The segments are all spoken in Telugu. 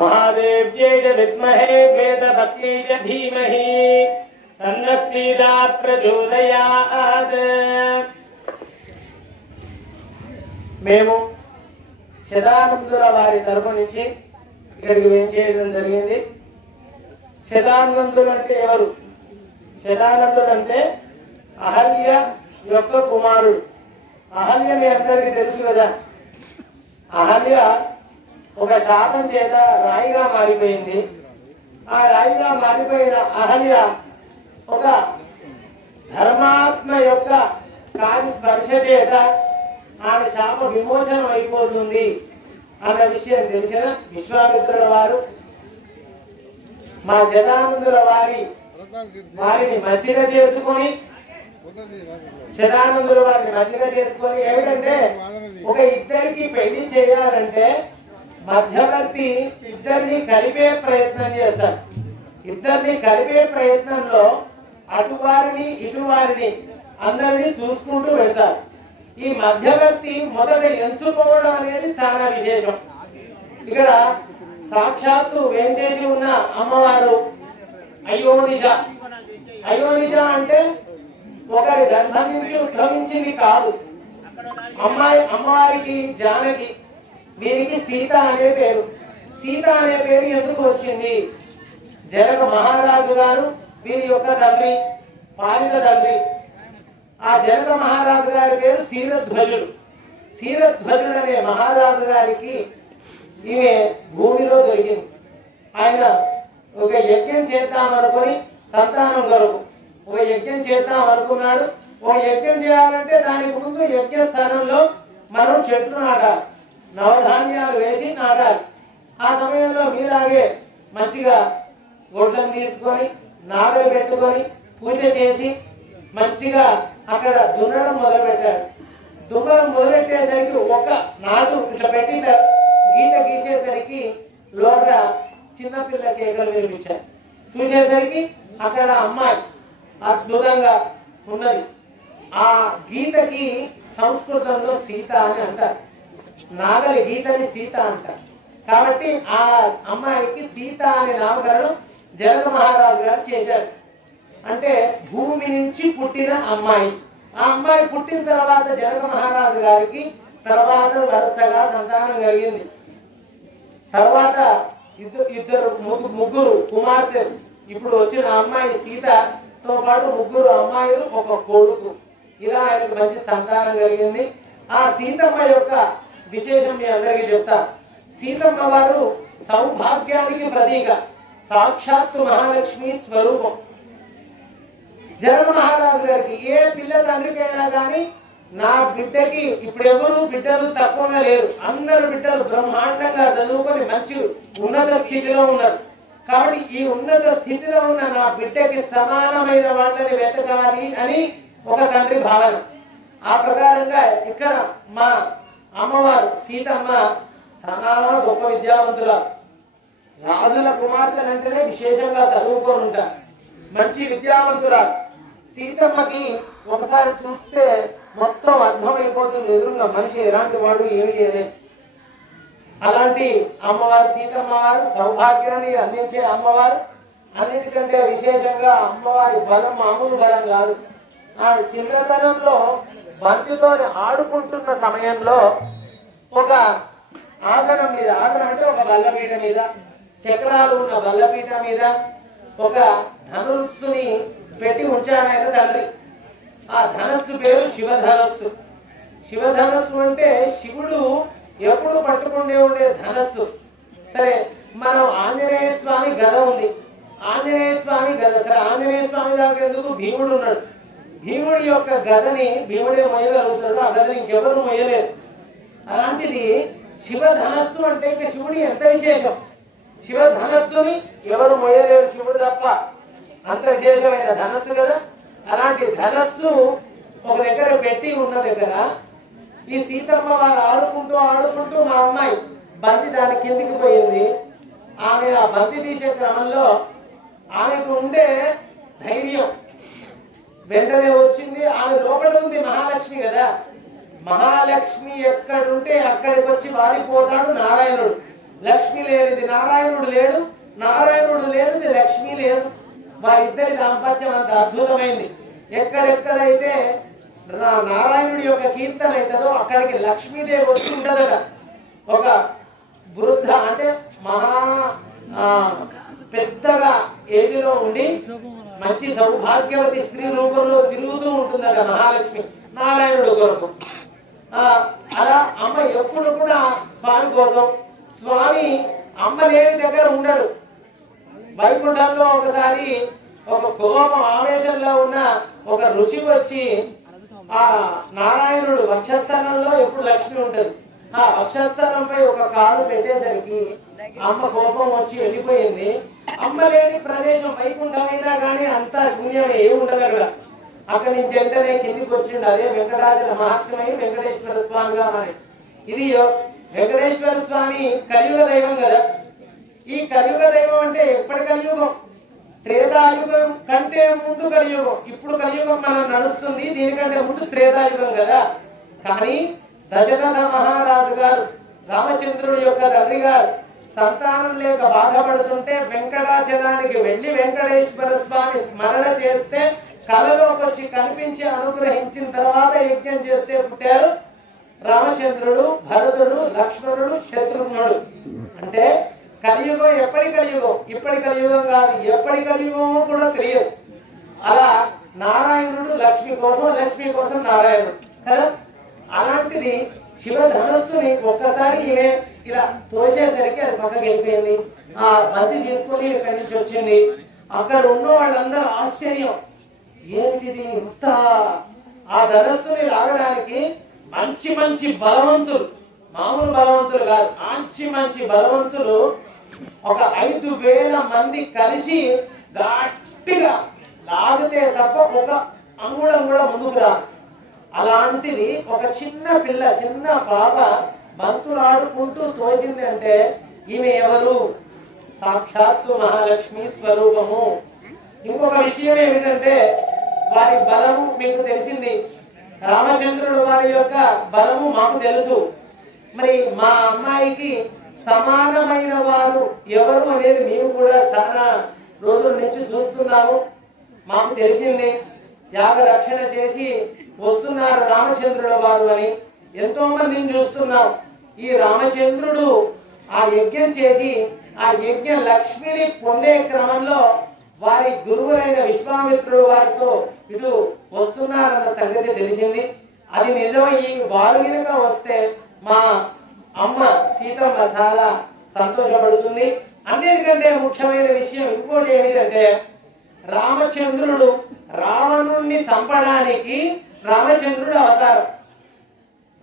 महादेव्यै च विद्महे वेदपत्न्यै च धीमहि तन्नः सीता प्रचोदयात्। మేము శతానందుల వారి తరపు నుంచి ఇక్కడికి వేంచేయడం జరిగింది. శతానందులు అంటే ఎవరు? శతానందుడు అంటే అహల్య యొక్క కుమారుడు. అహల్య మీ అందరికీ తెలుసు కదా. అహల్య ఒక శాపం చేత రాయిగా మారిపోయింది. ఆ రాయిగా మారిపోయిన అహల్య ఒక ధర్మాత్మ యొక్క కాని స్పర్శ చేత ఆమె శాప విమోచనం అయిపోతుంది అన్న విషయం తెలిసిన విశ్వామిత్రుల వారు మా శతానందుల వారిని మంచిగా చేసుకొని శతానందుల వారిని మంచిగా చేసుకొని ఏమిటంటే ఒక ఇద్దరికి పెళ్లి చేయాలంటే మధ్యవర్తి ఇద్దరిని కలిపే ప్రయత్నం చేస్తాడు. ఇద్దరిని కలిపే ప్రయత్నంలో అటువారిని ఇటువారిని అందరినీ చూసుకుంటూ వెళ్తారు. ఈ మధ్యవర్తి మొదట ఎంచుకోవడం అనేది చాలా విశేషం. ఇక్కడ సాక్షాత్తు వేంచేసి ఉన్న అమ్మవారు అయోనిజ. అయోనిజ అంటే ఒకరి గర్భం నుంచి ఉద్భవించింది కాదు. అమ్మవారికి జానకి, వీరికి సీత అనే పేరు. సీత అనే పేరు ఎందుకు వచ్చింది? జనక మహారాజు గారు వీరి యొక్క తండ్రి, పాలిత తండ్రి. ఆ జనక మహారాజు గారి పేరు క్షీరధ్వజుడు. క్షీరధ్వజుడు అనే మహారాజు గారికి ఈమె భూమిలో దొరికింది. ఆయన ఒక యజ్ఞం చేద్దామనుకుని సంతానం కొరకు ఒక యజ్ఞం చేద్దాం అనుకున్నాడు. ఒక యజ్ఞం చేయాలంటే దానికి ముందు యజ్ఞ స్థానంలో మనం చెట్లు నాటాలి, నవధాన్యాలు వేసి నాటాలి. ఆ సమయంలో మీలాగే మంచిగా గొడ్లను తీసుకొని నాగలు పెట్టుకొని పూజ చేసి మంచిగా అక్కడ దున్నడం మొదలుపెట్టాడు. దున్నడం మొదలెట్టేసరికి ఒక నాడు ఇట్లా పెట్టి గీత గీసేసరికి లోట చిన్నపిల్ల కేకలు వినిపించాయి. చూసేసరికి అక్కడ అమ్మాయి అద్భుతంగా ఉన్నది. ఆ గీతకి సంస్కృతంలో సీత అని అంటారు. నాగలి గీతని సీత అంటారు. కాబట్టి ఆ అమ్మాయికి సీత అనే నామకరణం జనక మహారాజు గారు చేశాడు. అంటే భూమి నుంచి పుట్టిన అమ్మాయి. ఆ అమ్మాయి పుట్టిన తర్వాత జనక మహారాజు గారికి తర్వాత వరుసగా సంతానం కలిగింది. తర్వాత ఇద్దరు ముగ్గురు కుమార్తెలు. ఇప్పుడు వచ్చిన అమ్మాయి సీతతో పాటు ముగ్గురు అమ్మాయిలు, ఒక కొడుకు. ఇలా ఆయనకు మంచి సంతానం కలిగింది. ఆ సీతమ్మ యొక్క విశేషం మీ అందరికీ చెప్తా. సీతమ్మ వారు సౌభాగ్యానికి ప్రతీక, సాక్షాత్తు మహాలక్ష్మి స్వరూపం. జనక మహారాజు గారికి ఏ పిల్ల తండ్రికైనా కానీ నా బిడ్డకి ఇప్పుడు ఎవరు బిడ్డలు తక్కువగా లేరు, అందరు బిడ్డలు బ్రహ్మాండంగా చదువుకొని మంచి ఉన్నత స్థితిలో ఉన్నారు. కాబట్టి ఈ ఉన్నత స్థితిలో ఉన్న నా బిడ్డకి సమానమైన వాళ్ళని వెతకాలి అని ఒక తండ్రి భావన. ఆ ప్రకారంగా ఇక్కడ మా అమ్మవారు సీతమ్మ చాలా గొప్ప విద్యావంతుల, రాజుల కుమార్తెలంటేనే విశేషంగా చదువుకొని ఉంటారు, మంచి విద్యావంతుల. సీతమ్మకి ఒకసారి చూస్తే మొత్తం అర్థమైపోతుంది ఎదురుగా మనిషి ఎలాంటి వాడు ఏమిటి అనేది. అలాంటి అమ్మవారు సీతమ్మ వారు సౌభాగ్యాన్ని అందించే అమ్మవారు. అన్నిటికంటే విశేషంగా అమ్మవారి బలం మామూలు బలం కాదు. ఆ చిన్నతనంలో బంతితో ఆడుకుంటున్న సమయంలో ఒక ఆసనం మీద, ఆసనం అంటే ఒక బల్లపీట మీద, చక్రాలు ఉన్న బల్లపీట మీద ఒక ధనుస్సుని పెట్టి ఉంచాడు ఆయన తండ్రి. ఆ ధనస్సు పేరు శివధనస్సు. శివధనస్సు అంటే శివుడు ఎప్పుడు పట్టుకుండే ఉండే ధనస్సు. సరే, మనం ఆంజనేయ స్వామి గద ఉంది, ఆంజనేయ స్వామి గద. సరే, ఆంజనేయ స్వామి దాకా ఎందుకు, భీముడు ఉన్నాడు. భీముడి యొక్క గదని భీముడే మొయ్యగలుగుతాడు, ఆ గదని ఇంకెవరు మొయ్యలేరు. అలాంటిది శివధనస్సు అంటే ఇక శివుడి ఎంత విశేషం. శివధనస్సుని ఎవరు మొయ్యలేరు, శివుడు తప్ప. అంత విశేషమైన ధనస్సు కదా. అలాంటి ధనస్సు ఒక దగ్గర పెట్టి ఉన్న దగ్గర ఈ సీతమ్మ వారు ఆడుకుంటూ ఆడుకుంటూ మా అమ్మాయి బంతి దాని కిందికి పోయింది. ఆమె ఆ బంతి తీసే క్రమంలో ఆమెకు ఉండే ధైర్యం వెంటనే వచ్చింది. ఆమె లోపల ఉంది మహాలక్ష్మి కదా. మహాలక్ష్మి ఎక్కడుంటే అక్కడికి వచ్చి వారిపోతాడు నారాయణుడు. లక్ష్మి లేనిది నారాయణుడు లేడు, నారాయణుడు లేనిది లక్ష్మి లేదు. వారిద్దరి దాంపత్యం అంత అద్భుతమైంది. ఎక్కడెక్కడైతే నారాయణుడి యొక్క కీర్తన అవుతుందో అక్కడికి లక్ష్మీదేవి వచ్చి ఉంటదట. ఒక వృద్ధ అంటే మహా పెద్దగా ఏజ్లో ఉండి మంచి సౌభాగ్యవతి స్త్రీ రూపంలో తిరుగుతూ ఉంటుందట మహాలక్ష్మి నారాయణుడు కొరకు. అలా అమ్మ ఎప్పుడు కూడా స్వామి కోసం, స్వామి అమ్మ లేని దగ్గర ఉండడు. వైకుంఠంలో ఒకసారి ఒక కోపం ఆవేశంలో ఉన్న ఒక ఋషి వచ్చి ఆ నారాయణుడు వక్షస్థానంలో ఎప్పుడు లక్ష్మి ఉంటది, ఆ వక్షస్థానంపై ఒక కాలు పెట్టేసరికి అమ్మ కోపం వచ్చి వెళ్ళిపోయింది. అమ్మ లేని ప్రదేశం వైకుంఠమైనా కానీ అంతా శూన్యం ఏముండదు అక్కడ. అక్కడి నుంచి వెంటనే కిందికి వచ్చిండు. అదే వెంకటాచల మహాత్మై వెంకటేశ్వర స్వామిగా మరి. ఇది వెంకటేశ్వర స్వామి కలియుగ దైవం కదా. ఈ కలియుగ దైవం అంటే ఎప్పటి కలియుగం? త్రేతాయుగం కంటే ముందు కలియుగం. ఇప్పుడు కలియుగం మనం నడుస్తుంది, దీనికంటే ముందు త్రేతాయుగం కదా. కానీ దశరథ మహారాజు గారు రామచంద్రుడి యొక్క తండ్రి గారు సంతానం లేక బాధపడుతుంటే వెంకటాచలానికి వెళ్లి వెంకటేశ్వర స్వామి స్మరణ చేస్తే కలలోకి వచ్చి కనిపించి అనుగ్రహించిన తర్వాత యజ్ఞం చేస్తే పుట్టారు రామచంద్రుడు, భరతుడు, లక్ష్మణుడు, శత్రుఘ్నుడు. అంటే కలియుగం ఎప్పటి కలియుగం? ఇప్పటి కలియుగం కాదు, ఎప్పటి కలియుగమో కూడా తెలియదు. అలా నారాయణుడు లక్ష్మి కోసం, లక్ష్మి కోసం నారాయణుడు కదా. అలాంటిది శివధనస్సుని ఒక్కసారి ఈమె ఇలా తోసేసరికి అది పక్కకి వెళ్ళిపోయింది. ఆ బంతి తీసుకొని ఇక్కడి నుంచి వచ్చింది. అక్కడ ఉన్న వాళ్ళందరూ ఆశ్చర్యం, ఏమిటిది ఇంత? ఆ ధనస్సుని లాగడానికి మంచి మంచి బలవంతులు, మామూలు బలవంతులు కాదు, మంచి బలవంతులు ఒక 5,000 మంది కలిసి గట్టిగా లాగితే తప్ప ఒక అంగుళం కూడా ముందుకు రా. అలాంటిది ఒక చిన్న పిల్ల, చిన్న పాప బంతులు ఆడుకుంటూ తోసింది అంటే ఈమె ఎవరు? సాక్షాత్తు మహాలక్ష్మి స్వరూపము. ఇంకొక విషయం ఏమిటంటే వారి బలము మీకు తెలిసింది. రామచంద్రుడు వారి యొక్క బలము మాకు తెలుసు. మరి మా అమ్మాయికి సమానమైన వారు ఎవరు అనేది మేము కూడా చాలా రోజుల నుంచి చూస్తున్నాము. మాకు తెలిసింది యాగ రక్షణ చేసి వస్తున్నారు రామచంద్రుడు వారు అని ఎంతో మందిని చూస్తున్నాం. ఈ రామచంద్రుడు ఆ యజ్ఞం చేసి ఆ యజ్ఞ లక్ష్మిని పొందే క్రమంలో వారి గురువులైన విశ్వామిత్రుడు వారితో ఇటు వస్తున్నారన్న సంగతి తెలిసింది. అది నిజమయ్యి వారు కనుక వస్తే మా అమ్మ సీతమ్మ చాలా సంతోషపడుతుంది. అన్నిటికంటే ముఖ్యమైన విషయం ఇంకోటి ఏమిటంటే రామచంద్రుడు రావణుణ్ణి చంపడానికి రామచంద్రుడు అవతారం.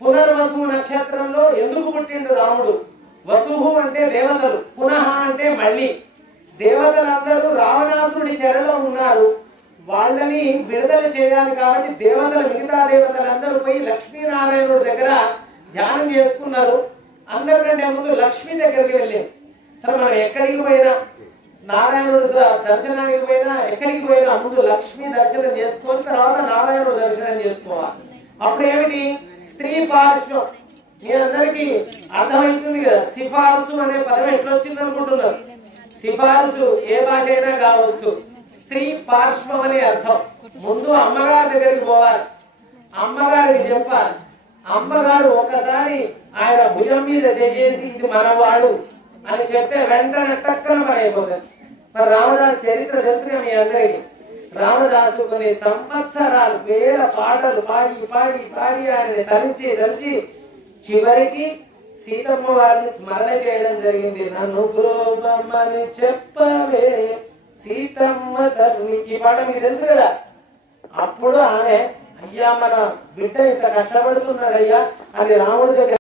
పునర్వసు నక్షత్రంలో ఎందుకు పుట్టిండు రాముడు? వసుహు అంటే దేవతలు, పునః అంటే మళ్ళీ. దేవతలందరూ రావణాసురుడి చెరలో ఉన్నారు, వాళ్ళని విడుదల చేయాలి కాబట్టి దేవతలు, మిగతా దేవతలందరూ పోయి లక్ష్మీనారాయణుడి దగ్గర ధ్యానం చేసుకున్నారు. అందరికంటే ముందు లక్ష్మి దగ్గరికి వెళ్ళింది. సరే మనం ఎక్కడికి పోయినా, నారాయణుడు దర్శనానికి పోయినా, ఎక్కడికి పోయినా ముందు లక్ష్మి దర్శనం చేసుకొని తర్వాత నారాయణుడు దర్శనం చేసుకోవాలి. అప్పుడు ఏమిటి? స్త్రీ పార్శ్వం. మీ అందరికి అర్థమవుతుంది కదా. సిఫారసు అనే పదం ఎట్లా వచ్చింది అనుకుంటున్నారు? సిఫారసు ఏ భాష అయినా కావచ్చు. స్త్రీ పార్శ్వం అనే అర్థం. ముందు అమ్మగారి దగ్గరికి పోవాలి, అమ్మగారికి చెప్పాలి. అమ్మగారు ఒకసారి ఆయన భుజం మీద చేసి ఇది మనవాడు అని చెప్తే వెంటనే టక్కన పని అయిపోతుంది. మరి రామదాసు చరిత్ర తెలుసుగా మీ అందరికీ. రామదాసు కొన్ని సంవత్సరాలు వేల పాటలు పాడి పాడి పాడి ఆయన తలిచి చివరికి సీతమ్మ వారిని స్మరణ చేయడం జరిగింది. నన్ను బ్రోమని చెప్పవే సీతమ్మ తల్లి, ఈ పాట మీకు తెలుసు కదా. అప్పుడు ఆమె అయ్యా మన బిడ్డ ఇంత కష్టపడుతున్నాడు అయ్యా అని రాముడి దగ్గర